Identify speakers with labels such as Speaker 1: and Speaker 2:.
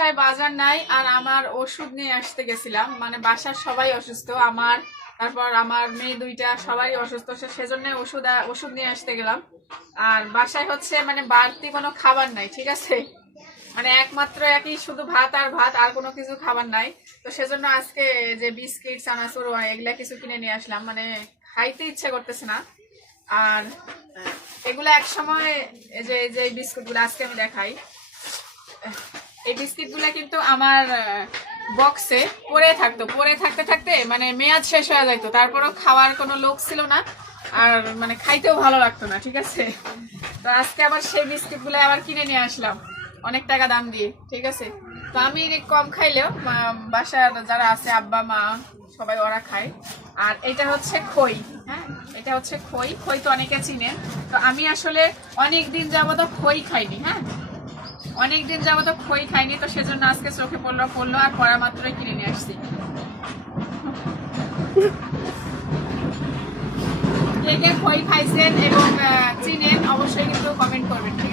Speaker 1: বাসায় বাজার নাই আর আমার ওষুধ নিয়ে আসতে গেছিলাম। মানে বাসার সবাই অসুস্থ, আমার, তারপর আমার মেয়ে দুইটা, সবাই অসুস্থ সেজন্য ওষুধ ওষুধ নিয়ে আসতে গেলাম। আর বাসায় হচ্ছে মানে বাড়তি কোনো খাবার নাই, ঠিক আছে? মানে একমাত্র একই, শুধু ভাত আর ভাত, আর কোনো কিছু খাবার নাই। তো সেজন্য আজকে যে বিস্কিট চানাচুর এগুলা কিছু কিনে নিয়ে আসলাম। মানে খাইতে ইচ্ছে করতেছে না। আর এগুলো এক সময় যে যে বিস্কুটগুলো আজকে আমি দেখাই। এই বিস্কিটগুলো কিন্তু আমার বক্সে পড়ে থাকতো। পরে থাকতে থাকতে মানে মেয়াদ শেষ হয়ে যাইতো। তারপরও খাওয়ার কোনো লোক ছিল না। আর মানে খাইতেও ভালো লাগতো না, ঠিক আছে? তো আজকে আবার সেই বিস্কিটগুলো আবার কিনে নিয়ে আসলাম। অনেক টাকা দাম দিয়ে, ঠিক আছে? তো আমি কম খাইলেও বাসার যারা আছে, আব্বা, মা, সবাই ওরা খায়। আর এটা হচ্ছে খই হ্যাঁ? এটা হচ্ছে খই। খই তো অনেকে চিনেন তো আমি আসলে অনেক দিন যাব তো খই খাইনি হ্যাঁ? অনেক দিন তো খই খাইনি, তো সেজন্য আজকে চোখে পড়ল পড়ল, আর পড়া মাত্রই কিনে নিয়ে আসছি। খই খাইছেন এবং চিনেন অবশ্যই কিন্তু কমেন্ট করবেন, ঠিক